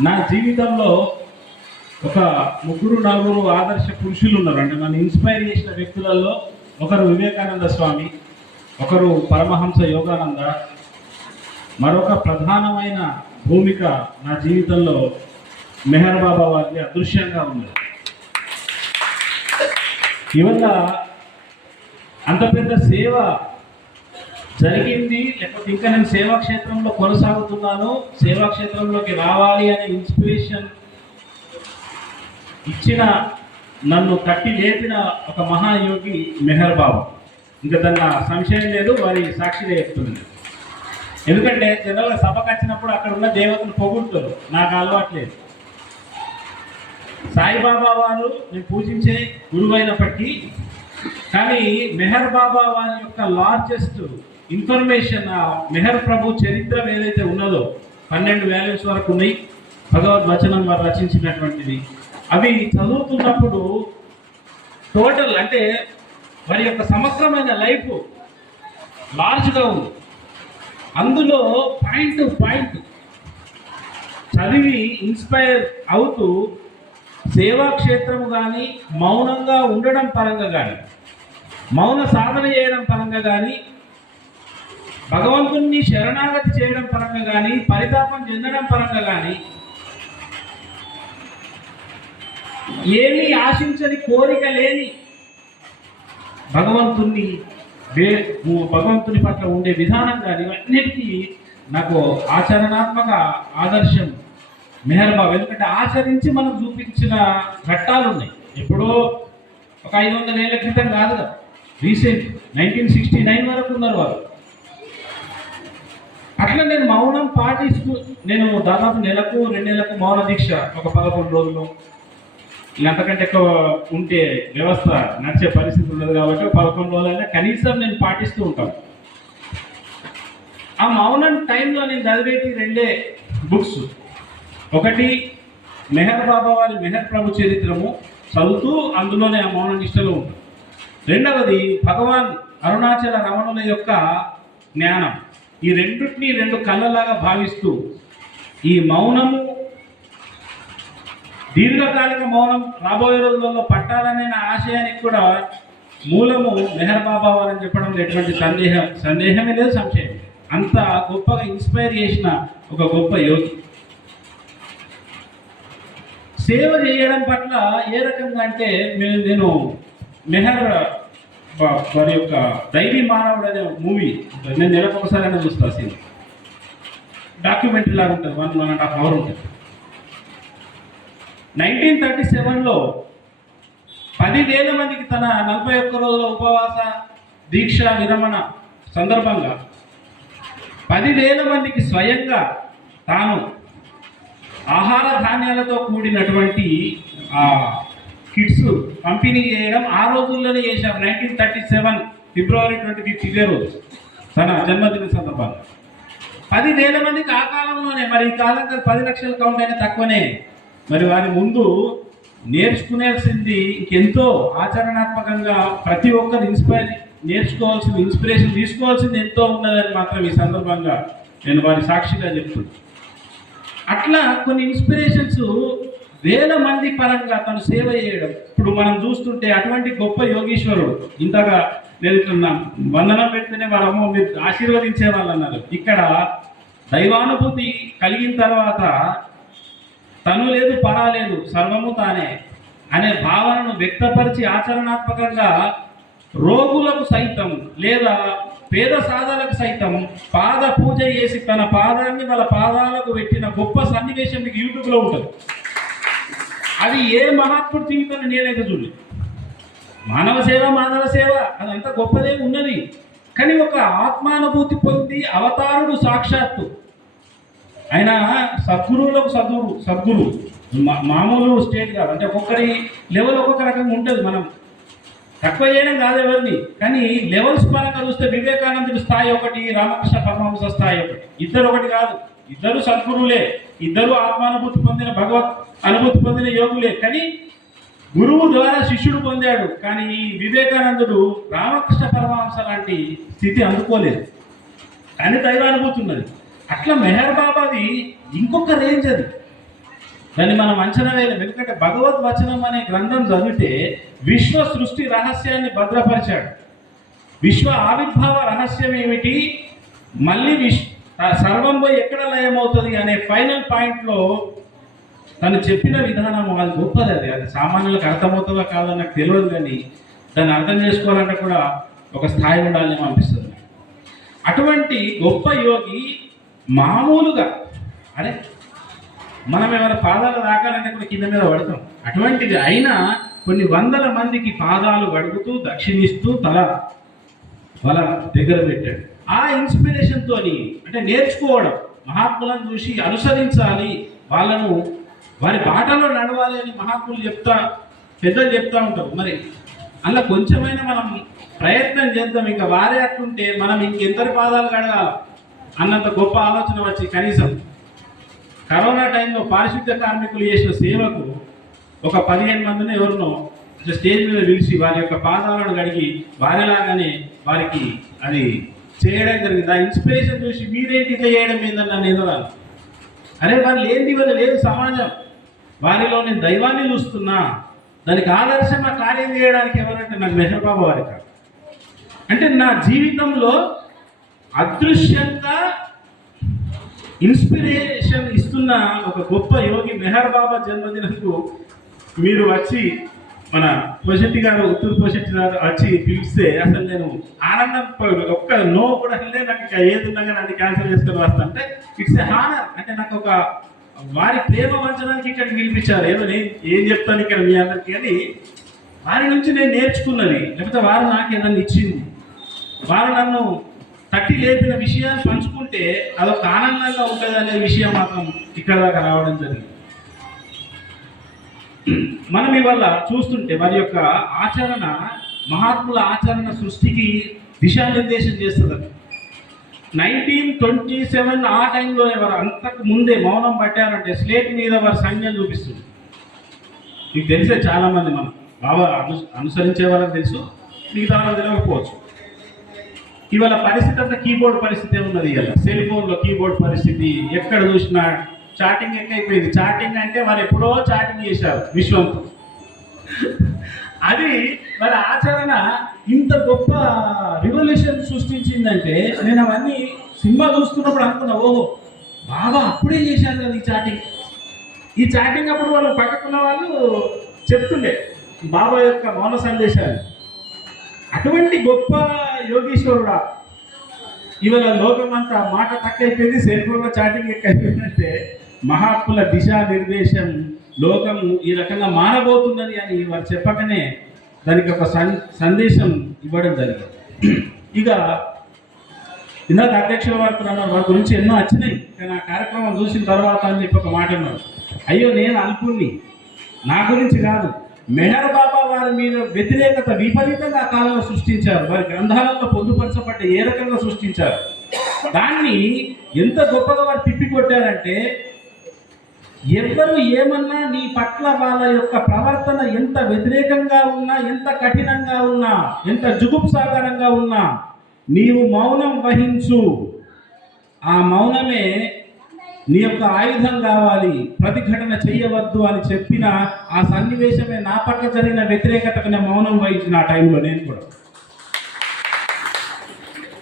నా జీవితంలో ఒక ముగ్గురు నలుగురు ఆదర్శ పురుషులు ఉన్నారు. అంటే నన్ను ఇన్స్పైర్ చేసిన వ్యక్తులలో ఒకరు వివేకానంద స్వామి ఒకరు పరమహంస యోగానంద. మరొక ప్రధానమైన భూమిక నా జీవితంలో మెహర్ బాబా వారికి అదృశ్యంగా ఉన్నది. ఇవల్ల అంత పెద్ద సేవ జరిగింది లేకపోతే ఇంకా నేను సేవా క్షేత్రంలో కొనసాగుతున్నాను సేవా క్షేత్రంలోకి రావాలి అనే ఇన్స్పిరేషన్ ఇచ్చిన నన్ను కట్టి లేపిన ఒక మహాయోగి మెహర్ బాబు ఇంకా దాన్ని సంశయం లేదు వారి సాక్షిగా చెప్తుంది ఎందుకంటే జనరల్గా సభకు వచ్చినప్పుడు అక్కడ ఉన్న దేవతను పొగుడుతారు నాకు అలవాట్లేదు సాయిబాబా వారు నేను పూజించే గురువైనప్పటికీ కానీ మెహర్ బాబా వారి యొక్క లార్జెస్ట్ ఇన్ఫర్మేషన్ ఆ మెహర్ ప్రభు చరిత్ర ఏదైతే ఉన్నదో పన్నెండు వాల్యూస్ వరకు ఉన్నాయి. భగవద్వచనం వారు రచించినటువంటిది. అవి చదువుతున్నప్పుడు టోటల్ అంటే వారి యొక్క సమగ్రమైన లైఫ్ లార్జ్గా ఉంది. అందులో పాయింట్ పాయింట్ చదివి ఇన్స్పైర్ అవుతూ సేవాక్షేత్రము కానీ మౌనంగా ఉండడం పరంగా కానీ మౌన సాధన చేయడం పరంగా కానీ భగవంతుణ్ణి శరణాగతి చేయడం పరంగా కానీ పరితాపం చెందడం పరంగా కానీ ఏమీ ఆశించని కోరిక లేని భగవంతుణ్ణి వే భగవంతుని పట్ల ఉండే విధానం కానీ ఇవన్నిటికీ నాకు ఆచరణాత్మక ఆదర్శం. మెహర్బాబు ఎందుకంటే ఆచరించి మనం చూపించిన ఘట్టాలు ఉన్నాయి ఎప్పుడో ఒక ఐదు వందల ఏళ్ళ క్రితం కాదు కదా. రీసెంట్ నైన్టీన్ సిక్స్టీ నైన్ వరకు ఉన్నారు వారు అట్లా నేను మౌనం పాటిస్తూ నేను దాదాపు నెలకు రెండు నెలలకు మౌన దీక్ష ఒక పదకొండు రోజులు. అంతకంటే ఎక్కువ ఉంటే వ్యవస్థ నడిచే పరిస్థితి ఉండదు కాబట్టి పదకొండు రోజులైనా కనీసం నేను పాటిస్తూ ఉంటాను ఆ మౌనం టైంలో నేను చదివేటి రెండే బుక్స్. ఒకటి మెహర్ బాబా వారి మెహర్ ప్రభు చరిత్రము చదువుతూ అందులోనే ఆ మౌన నిష్టలో ఉంటుంది రెండవది భగవాన్ అరుణాచల రమణుల యొక్క జ్ఞానం. ఈ రెండింటిని రెండు కళ్ళలాగా భావిస్తూ ఈ మౌనము దీర్ఘకాలిక మౌనం రాబోయే రోజులలో పట్టాలనే నా ఆశయానికి కూడా మూలము మెహర్ బాబా వారని చెప్పడంలో ఎటువంటి సందేహం సందేహమే లేదు సంశయం. అంత గొప్పగా ఇన్స్పైర్ చేసిన ఒక గొప్ప యోగి. సేవ చేయడం పట్ల ఏ రకంగా అంటే నేను మెహర్ వారి యొక్క దైవీ మానవుడు అనే మూవీ నేను నెలకు ఒకసారి అయినా చూస్తా సీన్. డాక్యుమెంటరీ లాగా ఉంటుంది. One one and half hour ఉంటుంది. నైన్టీన్ థర్టీ సెవెన్లో పదివేల మందికి తన నలభై ఒక్క రోజుల ఉపవాస దీక్ష విరమణ సందర్భంగా పదివేల మందికి స్వయంగా తాను ఆహార ధాన్యాలతో కూడినటువంటి కిట్స్ పంపిణీ చేయడం ఆ రోజుల్లోనే చేశారు. Nineteen thirty seven February twenty fifth ఇదే రోజు. తన జన్మదిన సందర్భంగా. పదివేల మందికి ఆ కాలంలోనే మరి ఈ కాలం పది లక్షల కౌంట్ అయినా తక్కువనే. మరి వారి ముందు నేర్చుకునేసింది ఇంకెంతో ఆచరణాత్మకంగా ప్రతి ఒక్కరు ఇన్స్పైర్ నేర్చుకోవాల్సింది ఇన్స్పిరేషన్ తీసుకోవాల్సింది ఎంతో ఉన్నదని మాత్రం ఈ సందర్భంగా నేను వారి సాక్షిగా చెప్తున్నాను. అట్లా కొన్ని ఇన్స్పిరేషన్స్ వేల మంది పరంగా తను సేవ చేయడం. ఇప్పుడు మనం చూస్తుంటే అటువంటి గొప్ప యోగీశ్వరుడు. ఇంతగా నేను ఇట్లా వందనం పెడితేనే వాళ్ళ అమ్మ మీరు ఆశీర్వదించే వాళ్ళు అన్నారు. ఇక్కడ దైవానుభూతి కలిగిన తర్వాత తను లేదు పరా లేదు సర్వము తానే అనే భావనను వ్యక్తపరిచి ఆచరణాత్మకంగా రోగులకు సైతం లేదా పేద సాధాలకు సైతం పాద పూజ చేసి తన పాదాన్ని వాళ్ళ పాదాలకు పెట్టిన గొప్ప సన్నివేశం మీకు యూట్యూబ్లో ఉంటుంది. అది ఏ మహాత్ముడి జీవితంలో నేనైతే చూడలేదు మానవ సేవ మానవ సేవ అదంతా గొప్పదే ఉన్నది. కానీ ఒక ఆత్మానుభూతి పొంది అవతారుడు సాక్షాత్తు. ఆయన సద్గురువులకు సద్గురు సద్గురు. మా- మామూలు స్టేట్ కాదు. అంటే ఒక్కొక్కరి లెవెల్ ఒక్కొక్క రకంగా ఉంటుంది మనం. తక్కువ చేయడం కాదు ఎవరిని. కానీ లెవెల్స్ పరంగా చూస్తే వివేకానందుడి స్థాయి ఒకటి రామకృష్ణ పరమహంస స్థాయి ఒకటి. ఇద్దరు ఒకటి కాదు. ఇద్దరు సద్గురువులే. ఇద్దరు ఆత్మానుభూతి పొందిన భగవత్ అనుభూతి పొందిన యోగులే. కానీ గురువు ద్వారా శిష్యుడు పొందాడు. కానీ ఈ వివేకానందుడు రామకృష్ణ పరమహంస లాంటి స్థితి అందుకోలేదు. కానీ దైవానుభూతి ఉన్నది. అట్లా మెహర్ బాబాది ఇంకొక రేంజ్ అది. దాన్ని మనం అంచనా వేయలేం. ఎందుకంటే భగవద్ వచనం అనే గ్రంథం చదివితే విశ్వ సృష్టి రహస్యాన్ని భద్రపరిచాడు. విశ్వ ఆవిర్భావ రహస్యం ఏమిటి? మళ్ళీ విశ్ సర్వం పోయి ఎక్కడ లయమవుతుంది అనే ఫైనల్ పాయింట్లో తను చెప్పిన విధానం అది గొప్పది అది. అది సామాన్యులకు అర్థమవుతుందో కాదో నాకు తెలియదు కానీ దాన్ని అర్థం చేసుకోవాలంటే కూడా ఒక స్థాయి ఉండాలని అనిపిస్తుంది. అటువంటి గొప్ప యోగి మామూలుగా అరే మనం ఏమైనా పాదాలు తాకాలంటే కూడా కింద మీద పడతాం. అటువంటిది అయినా కొన్ని వందల మందికి పాదాలు గడుపుతూ దక్షిణిస్తూ తల వాళ్ళ దగ్గర పెట్టాడు. ఆ ఇన్స్పిరేషన్తోని అంటే నేర్చుకోవడం. మహాత్ములను చూసి అనుసరించాలి. వాళ్ళను వారి బాటలో నడవాలి అని మహాత్ములు చెప్తా పెద్దలు చెప్తా ఉంటారు. మరి అలా కొంచెమైనా మనం ప్రయత్నం చేద్దాం. ఇంకా వారే అట్లుంటే మనం ఇంకెందరి పాదాలు కడగాల? అన్నంత గొప్ప ఆలోచన వచ్చి కనీసం కరోనా టైంలో పారిశుద్ధ్య కార్మికులు చేసిన సేవకు ఒక పదిహేను మందిని ఎవరినో స్టేజ్ మీద పిలిచి వారి యొక్క పాదాలను కడిగి వారిలాగానే వారికి అది చేయడం జరిగింది. ఆ ఇన్స్పిరేషన్ చూసి మీరేంటి ఇట్లా చేయడం ఏందని నన్ను ఎదురాలి. అరే వాళ్ళు లేని వాళ్ళు? లేదు సమాజం. వారిలో నేను దైవాన్ని చూస్తున్నా. దానికి ఆదర్శంగా కార్యం చేయడానికి ఎవరంటే నాకు మెహబాబా వారి కాదు. అంటే నా జీవితంలో అదృశ్యంగా ఇన్స్పిరేషన్ ఇస్తున్న ఒక గొప్ప యోగి మెహర్ బాబా జన్మదినంకు మీరు వచ్చి మన పోషెట్టి గారు ఉత్తూరు పోషెట్టి గారు వచ్చి పిలిస్తే అసలు నేను ఆనందం ఒక్క నో కూడా వెళ్ళే నాకు ఇక ఏది ఉన్నా కానీ అది క్యాన్సిల్ చేసుకొని వస్తాంటే ఇట్స్ ఏ హానర్ అంటే నాకు ఒక వారి ప్రేమ వంచడానికి ఇక్కడికి పిలిపించారు. ఏదో నేను ఏం చెప్తాను ఇక్కడ మీ అందరికీ అని వారి నుంచి నేను నేర్చుకున్నది. లేకపోతే వారు నాకు ఏదన్నా ఇచ్చింది. వారు నన్ను తట్టి లేపిన విషయాన్ని పంచుకుంటే అదొక ఆనందంగా ఉంటుంది అనే విషయం మాత్రం ఇక్కడ దాకా రావడం జరిగింది. మనం ఇవాళ చూస్తుంటే వారి యొక్క ఆచరణ మహాత్ముల ఆచరణ సృష్టికి దిశానిర్దేశం చేస్తుంది నైన్టీన్ ట్వంటీ సెవెన్ ఆ టైంలో ఎవరు అంతకు ముందే మౌనం పట్టారంటే స్లేట్ మీద వారి సైన్యం చూపిస్తుంది. మీకు తెలిసే చాలామంది మనం బాగా అను అనుసరించే వాళ్ళకి తెలుసు మిగతా వాళ్ళకి తెలియకపోవచ్చు ఇవాళ పరిస్థితి అంతా కీబోర్డ్ పరిస్థితి ఉన్నది ఇవాళ? సెల్ ఫోన్లో కీబోర్డ్ పరిస్థితి ఎక్కడ చూసినా చాటింగ్ ఎక్కువైపోయింది చాటింగ్ అంటే వారు ఎప్పుడో చాటింగ్ చేశారు విశ్వంతో అది మరి ఆచరణ ఇంత గొప్ప రివల్యూషన్ సృష్టించిందంటే నేను అవన్నీ సినిమా చూస్తున్నప్పుడు అనుకున్నా ఓహో బాగా అప్పుడే చేశారు కదా ఈ చాటింగ్. ఈ చాటింగ్ అప్పుడు వాళ్ళు పక్కకున్న వాళ్ళు చెప్తుండే బాబా యొక్క మౌన సందేశాలు. అటువంటి గొప్ప యోగీశ్వరుడా ఇవాళ లోకమంతా మాట తక్కువైపోయింది సెల్ ఫోన్లో చాటింగ్ ఎక్కువైపోయిందంటే మహాత్ముల దిశానిర్దేశం లోకము ఈ రకంగా మారబోతున్నది అని వారు చెప్పకనే దానికి ఒక సన్ సందేశం ఇవ్వడం జరిగింది. ఇక ఇందాక అధ్యక్షుల వారు అన్నారు వారి గురించి ఎన్నో వచ్చినాయి కానీ ఆ కార్యక్రమం చూసిన తర్వాత అని చెప్పి ఒక మాట అన్నారు. అయ్యో నేను అల్పుణ్ణి. నా గురించి కాదు. మెహర్ బాబా వారి మీద వ్యతిరేకత విపరీతంగా కాలంలో సృష్టించారు. వారి గ్రంథాలలో పొందుపరచబడ్డ ఏ రకంగా సృష్టించారు? దాన్ని ఎంత గొప్పగా వారు తిప్పికొట్టారంటే ఎవ్వరు ఏమన్నా నీ పట్ల వాళ్ళ యొక్క ప్రవర్తన ఎంత వ్యతిరేకంగా ఉన్నా ఎంత కఠినంగా ఉన్నా ఎంత జుగుప్సాగరంగా ఉన్నా నీవు మౌనం వహించు. ఆ మౌనమే నీ యొక్క ఆయుధం కావాలి. ప్రతిఘటన చేయవద్దు అని చెప్పిన ఆ సన్నివేశమే నా పట్ల జరిగిన వ్యతిరేకతకు నేను మౌనం వహించిన ఆ టైంలో నేను కూడా.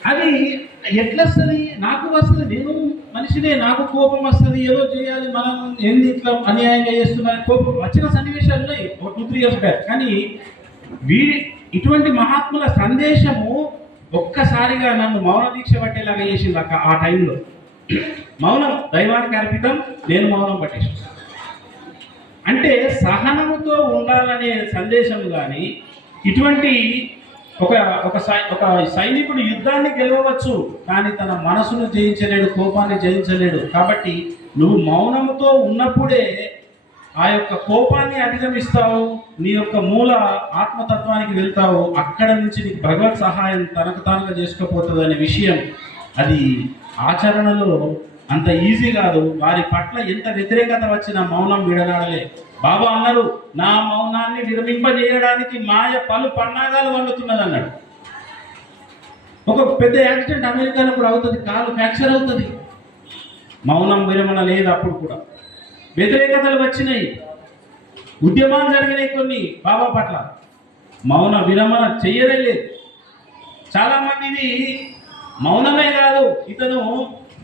అది ఎట్లా వస్తుంది నాకు వస్తుంది. నేను మనిషినే నాకు కోపం వస్తుంది. ఏదో చేయాలి మనం ఏంది ఇట్లా అన్యాయంగా చేస్తున్నారు కోపం. వచ్చిన సన్నివేశాలు ఉన్నాయి ఒక టూ త్రీ ఇయర్స్ బ్యాక్. కానీ వీరి ఇటువంటి మహాత్ముల సందేశము ఒక్కసారిగా నన్ను మౌన దీక్ష పట్టేలాగా చేసింది అక్క ఆ టైంలో. మౌనం దైవానికి అర్పితం నేను మౌనం పట్టేసి అంటే సహనముతో ఉండాలనే సందేశం కానీ ఇటువంటి ఒక ఒక సై ఒక సైనికుడు యుద్ధాన్ని గెలవవచ్చు కానీ తన మనసును జయించలేడు కోపాన్ని జయించలేడు. కాబట్టి నువ్వు మౌనముతో ఉన్నప్పుడే ఆ యొక్క కోపాన్ని అధిగమిస్తావు నీ యొక్క మూల ఆత్మతత్వానికి వెళ్తావు అక్కడ నుంచి నీకు భగవత్ సహాయం తనకు తానుగా చేసుకోపోతుంది అనే విషయం అది ఆచరణలో అంత ఈజీ కాదు. వారి పట్ల ఎంత వ్యతిరేకత వచ్చినా మౌనం విడనాడలే. బాబా అన్నారు నా మౌనాన్ని విరమింపజేయడానికి మాయ పలు పన్నాగాలు వండుతున్నది అన్నాడు ఒక పెద్ద యాక్సిడెంట్ అమెరికాలో కూడా అవుతుంది కాలు ఫ్రాక్చర్ అవుతుంది. మౌనం విరమణ లేదు అప్పుడు కూడా. వ్యతిరేకతలు వచ్చినాయి. ఉద్యమాలు జరిగినాయి కొన్ని బాబా పట్ల. మౌన విరమణ చెయ్యలే లేదు. చాలామందిది ఇది మౌనమే కాదు ఇతను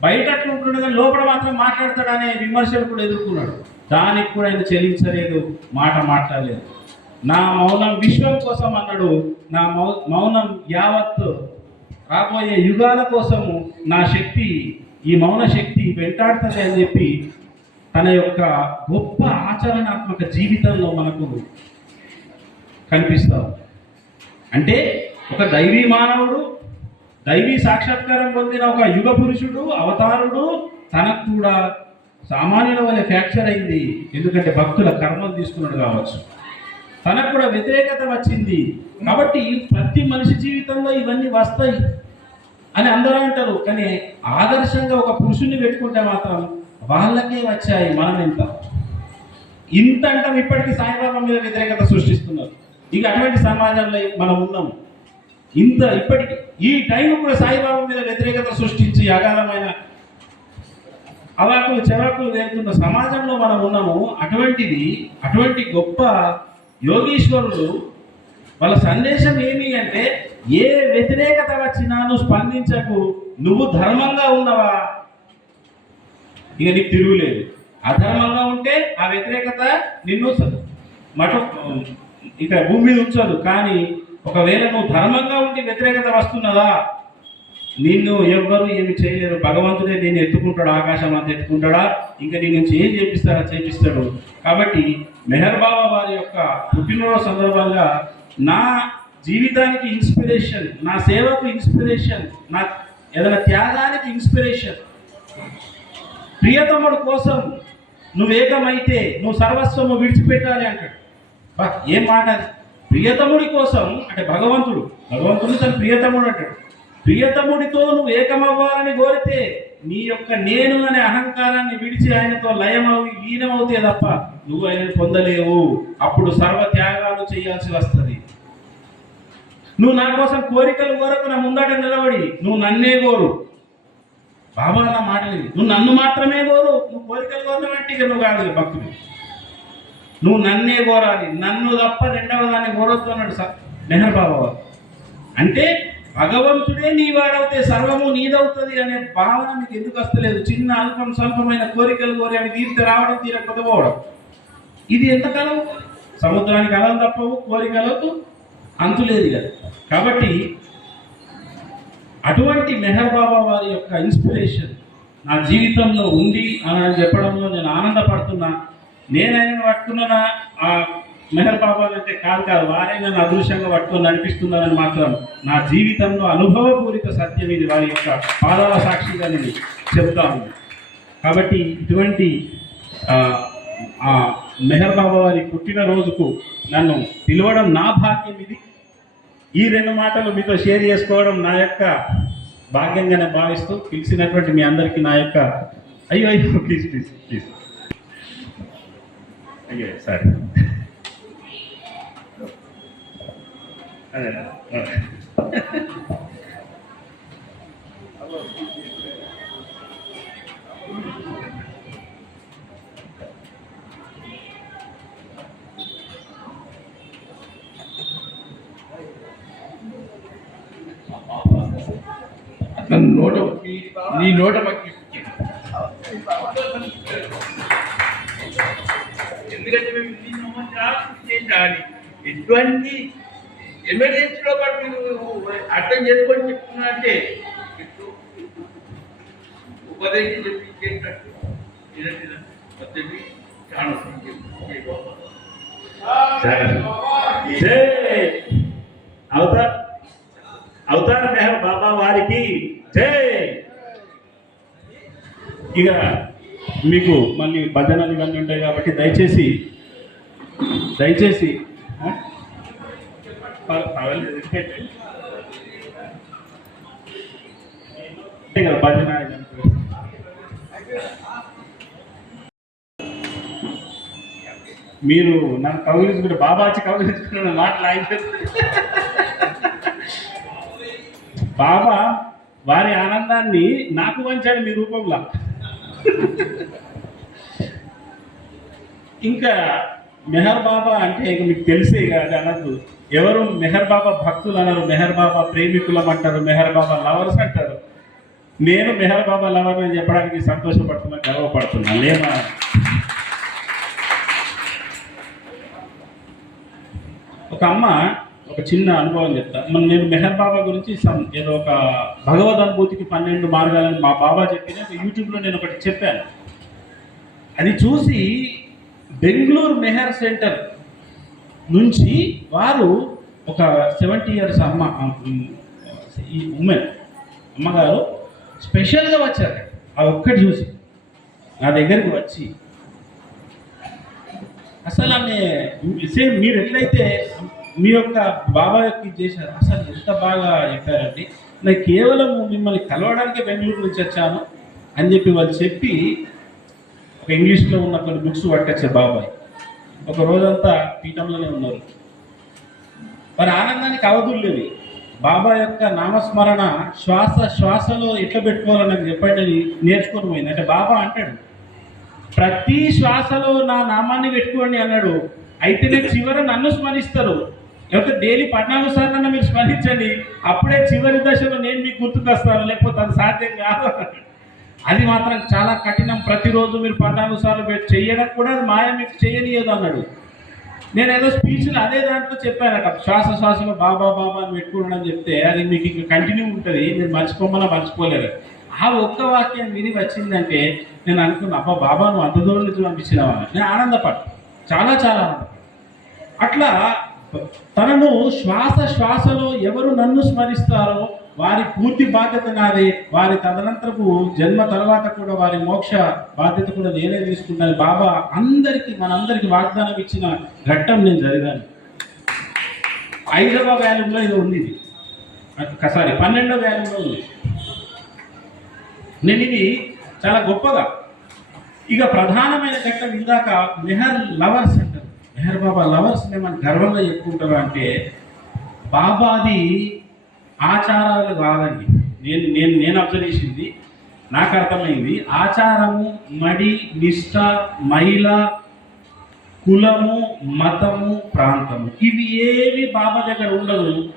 బయట ఉంటున్నాడు కానీ లోపల మాత్రం మాట్లాడతాడనే విమర్శలు కూడా ఎదుర్కొన్నాడు. దానికి కూడా ఆయన చెల్లించలేదు మాట మాట్లాడలేదు. నా మౌనం విశ్వం కోసం అన్నాడు. నా మౌ మౌనం యావత్ రాబోయే యుగాల కోసము నా శక్తి ఈ మౌన శక్తి వెంటాడుతుంది అని చెప్పి తన యొక్క గొప్ప ఆచరణాత్మక జీవితంలో మనకు కనిపిస్తాం అంటే ఒక దైవీ మానవుడు దైవీ సాక్షాత్కారం పొందిన ఒక యుగ పురుషుడు అవతారుడు తనకు కూడా సామాన్యుల వల్ల ఫ్రాక్చర్ అయింది. ఎందుకంటే భక్తుల కర్మలు తీసుకున్నాడు కావచ్చు. తనకు కూడా వ్యతిరేకత వచ్చింది. కాబట్టి ప్రతి మనిషి జీవితంలో ఇవన్నీ వస్తాయి అని అందరూ అంటారు. కానీ ఆదర్శంగా ఒక పురుషుణ్ణి పెట్టుకుంటే మాత్రం వాళ్ళకే వచ్చాయి మనం ఎంత ఇంత అంటాం ఇప్పటికీ సాయిబాబా మీద వ్యతిరేకత సృష్టిస్తున్నారు. ఇక అటువంటి సమాజంలో మనం ఉన్నాం. ఇంత ఇప్పటికి ఈ టైం కూడా సాయిబాబా మీద వ్యతిరేకత సృష్టించి అగాధమైన అవాకులు చెవాకులు వేరుతున్న సమాజంలో మనం ఉన్నాము. అటువంటిది అటువంటి గొప్ప యోగీశ్వరులు వాళ్ళ సందేశం ఏమి అంటే ఏ వ్యతిరేకత వచ్చినా నువ్వు స్పందించకు నువ్వు ధర్మంగా ఉన్నవా? ఇక నీకు తిరుగులేదు. అధర్మంగా ఉంటే ఆ వ్యతిరేకత నిన్ను మఠ ఇక భూమి మీద ఉంచదు. కానీ ఒకవేళ నువ్వు ధర్మంగా ఉండి వ్యతిరేకత వస్తున్నదా? నిన్ను ఎవ్వరు ఏమి చేయలేరు. భగవంతుడే నేను ఎత్తుకుంటాడు ఆకాశం అంత ఎత్తుకుంటాడా? ఇంకా నీ నుంచి ఏం చేపిస్తాడా చేపిస్తాడు. కాబట్టి మెహర్ బాబా వారి యొక్క పుట్టినరోజు సందర్భంగా నా జీవితానికి ఇన్స్పిరేషన్ నా సేవకు ఇన్స్పిరేషన్ నా ఏదైనా త్యాగానికి ఇన్స్పిరేషన్ ప్రియతముడు కోసం నువ్వు ఏకమైతే నువ్వు సర్వస్వము విడిచిపెట్టాలి అంటాడు. బా ఏం మాట ప్రియతముడి కోసం అంటే భగవంతుడు భగవంతుడు తన ప్రియతముడు అంటాడు. ప్రియతముడితో నువ్వు ఏకమవ్వాలని కోరితే నీ యొక్క నేను అనే అహంకారాన్ని విడిచి ఆయనతో లయమవి లీనమవుతే తప్ప నువ్వు ఆయన పొందలేవు. అప్పుడు సర్వ త్యాగాలు చేయాల్సి వస్తుంది. నువ్వు నా కోసం కోరికలు కోరకు నా ముందట నిలబడి నువ్వు నన్నే కోరు. బాబా నా మాటలు నువ్వు నన్ను మాత్రమే కోరు. నువ్వు కోరికలు కోరినవంటే ఇక నువ్వు కాదు భక్తుడు. నువ్వు నన్నే కోరాలి. నన్ను తప్ప రెండవ దాన్ని కోరొద్దు అన్నాడు సార్ నెహర్ బాబా అంటే భగవంతుడే నీ వాడవుతే సర్వము నీదవుతుంది అనే భావన మీకు ఎందుకు వస్తలేదు? చిన్న అల్పం స్వల్పమైన కోరికలు కోరి అవి తీరితే రావడం తీరకపోవడం పోవడం. ఇది ఎంతకాలం సముద్రానికి అలం తప్పవు కోరికలకు అంతులేదు కదా. కాబట్టి అటువంటి మెహర్ బాబా వారి యొక్క ఇన్స్పిరేషన్ నా జీవితంలో ఉంది అని చెప్పడంలో నేను ఆనందపడుతున్నా. నేనైనా పట్టుకున్న ఆ మెహర్ బాబా అంటే కాదు కాదు వారే నన్ను అదృశ్యంగా పట్టుకొని నడిపిస్తున్నారని మాత్రం నా జీవితంలో అనుభవపూరిత సత్యం ఇది. వారి యొక్క పాదాల సాక్షిగా నేను ఉంది కాబట్టి ఇటువంటి ఆ, మెహర్ బాబా వారి పుట్టినరోజుకు నన్ను పిలవడం నా భాగ్యం ఇది. ఈ రెండు మాటలు మీతో షేర్ చేసుకోవడం నా యొక్క భాగ్యంగానే భావిస్తూ పిలిచినటువంటి మీ అందరికీ నా యొక్క అయ్యో అయ్యో ప్లీజ్ ప్లీజ్ ప్లీజ్ అయ్యో సరే అదేనా నన్ను నోట నీ నోట ఎందుకంటే మేము ఎటువంటి ఎమర్జెన్సీలో పాటు మీరు అర్థం చేసుకొని చెప్తున్నా అంటే ఉపదేశం చెప్పించేటట్టు చాలా సరే అవతార్ అవతార్ మెహర్ బాబా వారికి ఇక మీకు మళ్ళీ భజనలు ఇవన్నీ ఉంటాయి కాబట్టి దయచేసి దయచేసి ఆ? పర్- పర్వాలేదు, ఎందుకంటే అంతే కదా భజన మీరు నన్ను కౌగిలించుకుంటే బాబాచి కౌగిలించుకున్న మాటలు బాబా వారి ఆనందాన్ని నాకు వంచాడు మీ రూపంలో. ఇంకా మెహర్ బాబా అంటే ఇక మీకు తెలిసే కాదు అన్నట్టు ఎవరు మెహర్ బాబా భక్తులు అన్నారు మెహర్ బాబా ప్రేమికులం అంటారు మెహర్ బాబా లవర్స్ అంటారు. నేను మెహర్ బాబా లవర్ అని చెప్పడానికి సంతోషపడుతున్నా గర్వపడుతున్నా. లేమా? ఒక అమ్మ ఒక చిన్న అనుభవం చెప్తా. మన నేను మెహర్ బాబా గురించి సమ్ ఏదో ఒక భగవద్ అనుభూతికి పన్నెండు మార్గాలని మా బాబా చెప్పిన యూట్యూబ్లో నేను ఒకటి చెప్పాను. అది చూసి బెంగళూరు మెహర్ సెంటర్ నుంచి వారు ఒక సెవెంటీ ఇయర్స్ అమ్మ ఈ ఉమెన్ అమ్మగారు స్పెషల్గా వచ్చారు. ఆ ఒక్కటి చూసి నా దగ్గరికి వచ్చి అసలు ఆమె సేమ్ మీరు ఎట్లయితే మీ యొక్క బాబాకి చేశారు అసలు ఎంత బాగా చెప్పారండి నేను కేవలం మిమ్మల్ని కలవడానికి బెంగళూరు నుంచి వచ్చాను అని చెప్పి వాళ్ళు చెప్పి ఒక ఇంగ్లీష్లో ఉన్న కొన్ని బుక్స్ పట్టచ్చారు బాబాయ్. ఒక రోజంతా పీఠంలోనే ఉన్నారు. మరి ఆనందానికి అవధులు లేవు. బాబా యొక్క నామస్మరణ శ్వాస శ్వాసలో ఎట్లా పెట్టుకోవాలని నాకు చెప్పండి అని నేర్చుకొని పోయింది. అంటే బాబా అంటాడు ప్రతి శ్వాసలో నా నామాన్ని పెట్టుకోండి అన్నాడు. అయితే చివర నన్ను స్మరిస్తారు. లేకపోతే డైలీ పద్నాలుగు సార్లు మీరు స్మరించండి. అప్పుడే చివరి దశలో నేను మీకు గుర్తుకొస్తాను. లేకపోతే అది సాధ్యం కాదు అది మాత్రం చాలా కఠినం. ప్రతిరోజు మీరు పద్నాలుగు చేయడం కూడా అది మాయ మీకు చేయనియదు అన్నాడు. నేను ఏదో స్పీచ్లో అదే దాంట్లో చెప్పానట. శ్వాస శ్వాసలో బాబా బాబా అని పెట్టుకోండి అని చెప్తే అది మీకు ఇంకా కంటిన్యూ ఉంటుంది. మీరు మర్చిపోమన్నా మర్చిపోలేరు. ఆ ఒక్క వాక్యం విని వచ్చిందంటే నేను అనుకున్నా అబ్బా బాబా నువ్వు అంత దూరం నుంచి పంపించినావా? నేను ఆనందపడ్డా. చాలా చాలా ఆనందపడ్డా. అట్లా తనను శ్వాస శ్వాసలో ఎవరు నన్ను స్మరిస్తారో వారి పూర్తి బాధ్యత నాది. వారి తదనంతరపు జన్మ తర్వాత కూడా వారి మోక్ష బాధ్యత కూడా నేనే తీసుకున్నాను. బాబా అందరికీ మనందరికీ వాగ్దానం ఇచ్చిన ఘట్టం నేను చదివాను ఐదవ వ్యాలంలో ఇది ఉంది ఇది. సారీ పన్నెండవ వ్యాల్యూలో ఉంది. నేను ఇది చాలా గొప్పగా. ఇక ప్రధానమైన ఘట్టం ఇందాక మెహర్ లవర్స్ అంటారు. మెహర్ బాబా లవర్స్ మనం గర్వంగా చెప్పుకుంటారా అంటే బాబాది ఆచారాలు కాదండి. నేను నేను నేను అబ్జర్వ్ చేసింది నాకు అర్థమైంది. ఆచారము మడి నిష్ట మహిళ కులము మతము ప్రాంతము. ఇవి ఏవి బాబా దగ్గర ఉండదు.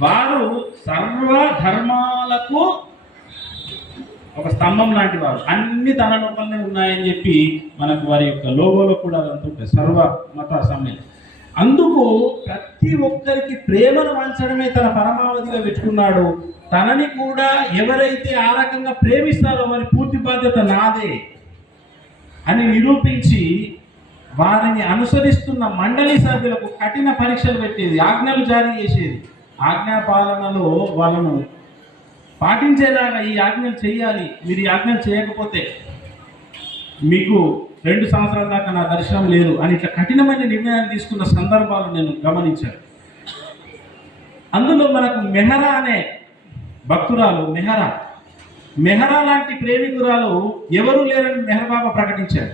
వారు సర్వ ధర్మాలకు ఒక స్తంభం లాంటి వారు. అన్ని తన లోపలనే ఉన్నాయని చెప్పి మనకు వారి యొక్క లోగోలో కూడా అదంతా ఉంటాయి. సర్వ మత సమ్మేళనం అందుకు ప్రతి ఒక్కరికి ప్రేమను వంచడమే తన పరమావధిగా పెట్టుకున్నాడు. తనని కూడా ఎవరైతే ఆ రకంగా ప్రేమిస్తారో వారి పూర్తి బాధ్యత నాదే అని నిరూపించి వారిని అనుసరిస్తున్న మండలి సభ్యులకు కఠిన పరీక్షలు పెట్టేది ఆజ్ఞలు జారీ చేసేది. ఆజ్ఞా పాలనలో వాళ్ళను పాటించేలాగా ఈ ఆజ్ఞలు చేయాలి. మీరు ఈ ఆజ్ఞలు చేయకపోతే మీకు రెండు సంవత్సరాల దాకా నా దర్శనం లేదు అని ఇట్లా కఠినమైన నిర్ణయాలు తీసుకున్న సందర్భాలు నేను గమనించాను. అందులో మనకు మెహరా అనే భక్తురాలు మెహరా. మెహరా లాంటి ప్రేమికురాలు ఎవరూ లేరని మెహర్బాబా ప్రకటించారు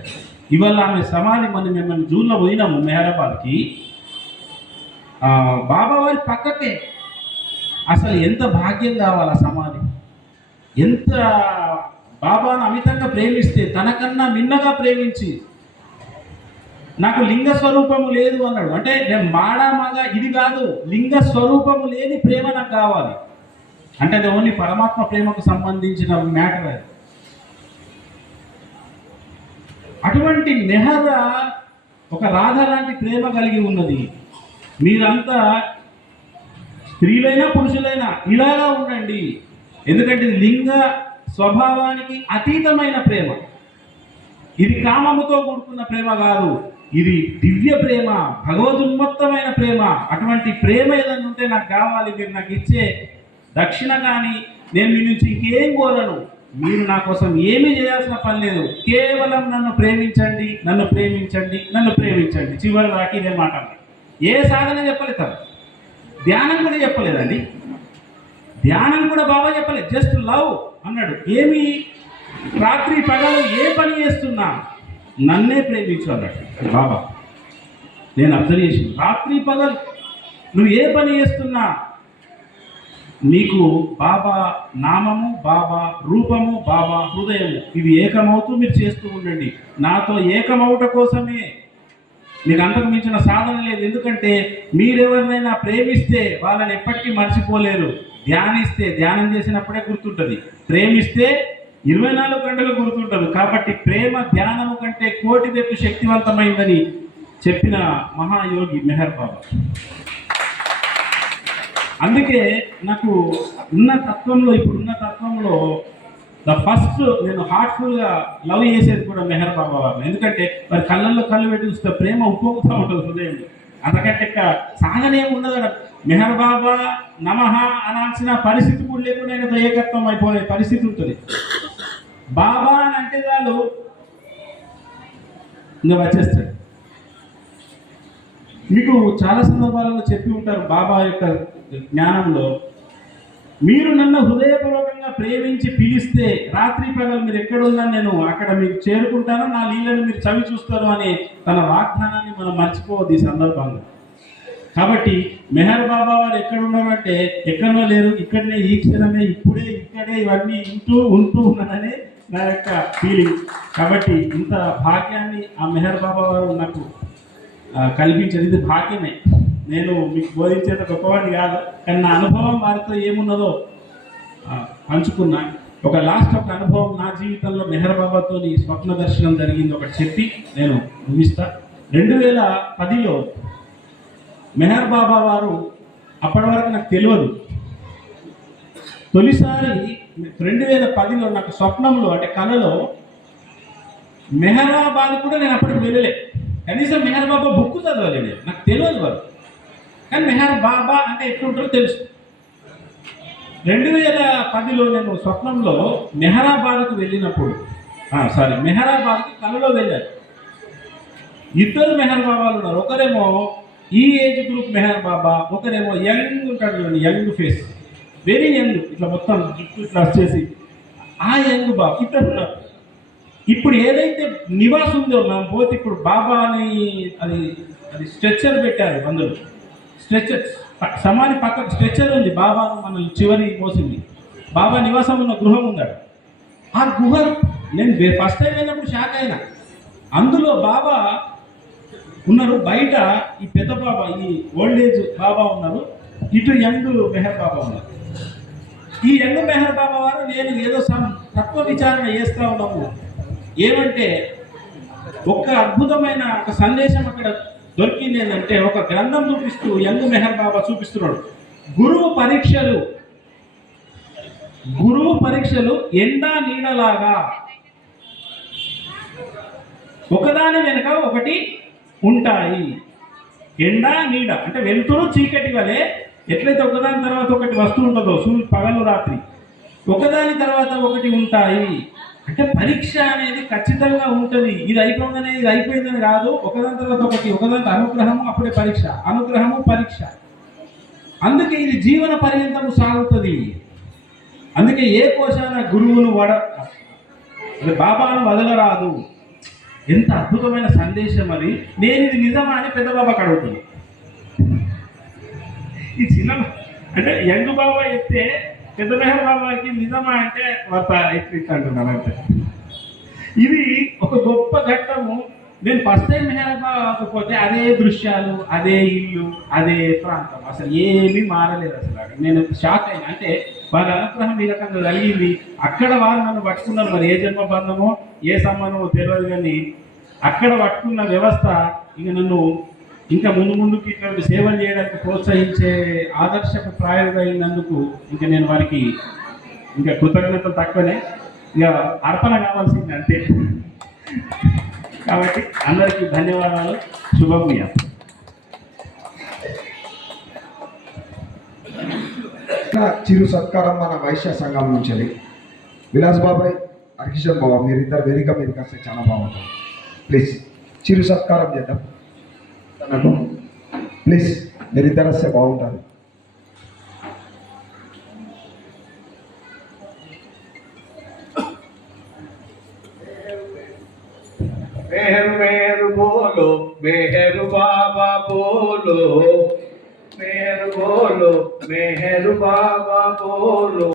ఇవాళ ఆమె సమాధి మన మిమ్మల్ని జూన్లో పోయినాము మెహరాబాద్కి బాబా వారి పక్కకే. అసలు ఎంత భాగ్యం కావాలి ఆ సమాధి? ఎంత బాబాను అమితంగా ప్రేమిస్తే తనకన్నా మిన్నగా ప్రేమించి నాకు లింగ స్వరూపము లేదు అన్నాడు. అంటే నేను మాడా మాగా ఇది కాదు లింగ స్వరూపము లేని ప్రేమ నాకు కావాలి. అంటే అది ఓన్లీ పరమాత్మ ప్రేమకు సంబంధించిన మ్యాటర్ అది. అటువంటి నెహరా ఒక రాధ లాంటి ప్రేమ కలిగి ఉన్నది. మీరంతా స్త్రీలైనా పురుషులైనా ఇలాగా ఉండండి. ఎందుకంటే లింగ స్వభావానికి అతీతమైన ప్రేమ. ఇది కామముతో కూడుకున్న ప్రేమ కాదు. ఇది దివ్య ప్రేమ భగవదున్మత్తమైన ప్రేమ. అటువంటి ప్రేమ ఏదైనా ఉంటే నాకు కావాలి మీరు నాకు ఇచ్చే దక్షిణ కానీ నేను మీ నుంచి ఇంకేం కోరను. మీరు నా కోసం ఏమీ చేయాల్సిన పని లేదు. కేవలం నన్ను ప్రేమించండి నన్ను ప్రేమించండి నన్ను ప్రేమించండి. చివరి దాకా ఇదే మాట ఏ సాధన చెప్పలేదు ధ్యానం కూడా చెప్పలేదండి. ధ్యానం కూడా బాబా చెప్పలేదు. జస్ట్ లవ్ అన్నాడు. ఏమి? రాత్రి పగలు ఏ పని చేస్తున్నా నన్నే ప్రేమించు అన్నాడు. బాబా నేను అబ్జర్వ్ చేసి రాత్రి పగలు నువ్వు ఏ పని చేస్తున్నా మీకు బాబా నామము బాబా రూపము బాబా హృదయము ఇవి ఏకమవుతూ మీరు చేస్తూ ఉండండి. నాతో ఏకమవుట కోసమే మీరు అంతకు మించిన సాధన లేదు. ఎందుకంటే మీరెవరినైనా ప్రేమిస్తే వాళ్ళని ఎప్పటికీ మర్చిపోలేరు. ధ్యానిస్తే ధ్యానం చేసినప్పుడే గుర్తుంటుంది. ప్రేమిస్తే ఇరవై నాలుగు గంటలు గుర్తుంటారు కాబట్టి ప్రేమ ధ్యానము కంటే కోటి రెట్లు శక్తివంతమైందని చెప్పిన మహాయోగి మెహర్ బాబా. అందుకే నాకు ఉన్న తత్వంలో ఇప్పుడున్న తత్వంలో ద ఫస్ట్ నేను హార్ట్ఫుల్గా లవ్ చేసేది కూడా మెహర్ బాబా వారిని. ఎందుకంటే మరి కళ్ళల్లో కళ్ళు పెట్టి చూస్తే ప్రేమ ఉప్పొంగుతూ ఉంటుంది హృదయం అంతకంటే ఇక సాగనేం ఉండదు కదా మెహర్ బాబా నమః అనాల్సిన పరిస్థితి కూడా లేకుండా ఆయనతో ఏకత్వం అయిపోయే పరిస్థితి ఉంటుంది. బాబా అని అంటే చాలు ఇంకా వచ్చేస్తాడు. మీకు చాలా సందర్భాలలో చెప్పి ఉంటారు బాబా యొక్క జ్ఞానంలో మీరు నన్ను హృదయపూర్వకంగా ప్రేమించి పిలిస్తే రాత్రి పగలు మీరు ఎక్కడున్నా నేను అక్కడ మీకు చేరుకుంటాను. నా నీళ్ళని మీరు చవి చూస్తారు అనే తన వాగ్దానాన్ని మనం మర్చిపోవద్దు ఈ సందర్భంగా కాబట్టి మెహర్ బాబా వారు ఎక్కడ ఉన్నారంటే ఎక్కడో లేరు ఇక్కడనే ఈ క్షణమే ఇప్పుడే ఇక్కడే ఇవన్నీ ఇంటూ ఉంటూ ఉన్నానని నా యొక్క ఫీలింగ్ కాబట్టి ఇంత భాగ్యాన్ని ఆ మెహర్ బాబా వారు నాకు ఆ, ఇది భాగ్యమే. నేను మీకు బోధించేట గొప్పవాడిని కాదు కానీ నా అనుభవం వారితో ఏమున్నదో పంచుకున్నా. ఒక లాస్ట్ ఒక అనుభవం నా జీవితంలో మెహర్ బాబాతో స్వప్న దర్శనం జరిగింది ఒకటి చెప్పి నేను ముగిస్తా. రెండు వేల పదిలో మెహర్ బాబా వారు అప్పటి వరకు నాకు తెలియదు. తొలిసారి రెండు వేల పదిలో నాకు స్వప్నంలో అంటే కళలో మెహరాబాద్ కూడా నేను అప్పటికి వెళ్ళలే. కనీసం మెహర్ బాబా బుక్ చదవలేదు. నాకు తెలియదు వారు. కానీ మెహర్ బాబా అంటే ఎట్లుంటారో తెలుసు. రెండు వేల పదిలో నేను స్వప్నంలో మెహరాబాద్కు వెళ్ళినప్పుడు సారీ మెహరాబాద్కి కళలో వెళ్ళాను. ఇద్దరు మెహర్ బాబాలు ఉన్నారు. ఒకరేమో ఈ ఏజ్ గ్రూప్ మెహర్ బాబా ఒకరేమో యంగ్ ఉంటాడు చూడండి యంగ్ ఫేస్. వెరీ యంగ్ ఇట్లా మొత్తం జుట్టు ఇట్లా చేసి. ఆ యంగ్ బాబా ఇద్దరు ఉన్నారు. ఇప్పుడు ఏదైతే నివాసం ఉందో మనం పోతే ఇప్పుడు బాబా అని అది అది స్ట్రెచ్చర్ పెట్టారు అందులో. స్ట్రెచ్చర్ సమాని పక్కన స్ట్రెచ్చర్ ఉంది బాబా మనల్ని చివరి మోసింది. బాబా నివాసం ఉన్న గృహం ఉందాడు ఆ గుహ నేను ఫస్ట్ టైం వెళ్ళినప్పుడు షాక్ అయినా. అందులో బాబా ఉన్నారు బయట ఈ పెద్ద బాబా ఈ ఓల్డ్ ఏజ్ బాబా ఉన్నారు ఇటు యంగ్ మెహర్ బాబా ఉన్నారు. ఈ యంగ్ మెహర్ బాబా వారు నేను ఏదో సమ్ తత్వ విచారణ చేస్తా ఉన్నాము. ఏమంటే ఒక అద్భుతమైన ఒక సందేశం అక్కడ దొరికింది ఏంటంటే ఒక గ్రంథం చూపిస్తూ యంగ్ మెహర్ బాబా చూపిస్తున్నాడు. గురువు పరీక్షలు. గురువు పరీక్షలు ఎండా నీడలాగా. ఒకదాని వెనుక ఒకటి ఉంటాయి. ఎండా నీడ అంటే వెలుతురు చీకటి వలె ఎట్లయితే ఒకదాని తర్వాత ఒకటి వస్తూ ఉంటుందో సూర్యుడు పగలు రాత్రి. ఒకదాని తర్వాత ఒకటి ఉంటాయి. అంటే పరీక్ష అనేది ఖచ్చితంగా ఉంటుంది. ఇది అయిపోయిందని ఇది అయిపోయిందని కాదు. ఒకదాని తర్వాత ఒకటి ఒకదాని అనుగ్రహము అప్పుడే పరీక్ష. అనుగ్రహము పరీక్ష. అందుకే ఇది జీవన పర్యంతము సాగుతుంది. అందుకే ఏ కోశాన గురువును వడ బాబాను వదలరాదు. ఎంత అద్భుతమైన సందేశం అది. నేను ఇది నిజమా అని పెద్ద బాబా అడుగుతుంది. ఈ చిన్న అంటే యంగ్ బాబా చెప్తే పెద్ద మెహర్ బాబాకి నిజమా అంటే వార్త ఇట్లా ఇట్లా అంటున్నాను అంతే ఇది ఒక గొప్ప ఘట్టము. నేను ఫస్ట్ టైం మెహర్ బాబాకపోతే అదే దృశ్యాలు అదే ఇల్లు అదే ప్రాంతం. అసలు ఏమీ మారలేదు అసలు అక్కడ. నేను షాక్ అయినా. అంటే వారి అనుగ్రహం ఈ రకంగా కలిగింది. అక్కడ వారు నన్ను పట్టుకున్నారు. మరి ఏ జన్మ బంధమో ఏ సంబంధమో తెలియదు కానీ అక్కడ పట్టుకున్న వ్యవస్థ ఇక నన్ను ఇంకా ముందు ముందుకు ఇట్లాంటి సేవలు చేయడానికి ప్రోత్సహించే ఆదర్శపు ప్రాయంగా అయినందుకు ఇంకా నేను వారికి ఇంకా కృతజ్ఞతలు తక్కువనే. ఇక అర్పణ కావాల్సింది అంతే. కాబట్టి అందరికీ ధన్యవాదాలు. శుభమయ్య చిరు సత్కారం మన వైశ్య సంఘం నుంచి విలాస్ బాబాయ్ హరికిషన్ బాబా మీరిద్దరు వేదిక మీదకి వస్తే చాలా బాగుంటుంది. ప్లీజ్ చిరు సత్కారం చేద్దాం. తనకు ప్లీజ్ మీరిద్దరు వస్తే బాగుంటుంది मेहर मेहर बोलो मेहर बाबा बोलो मेहर बोलो मेहर बाबा बोलो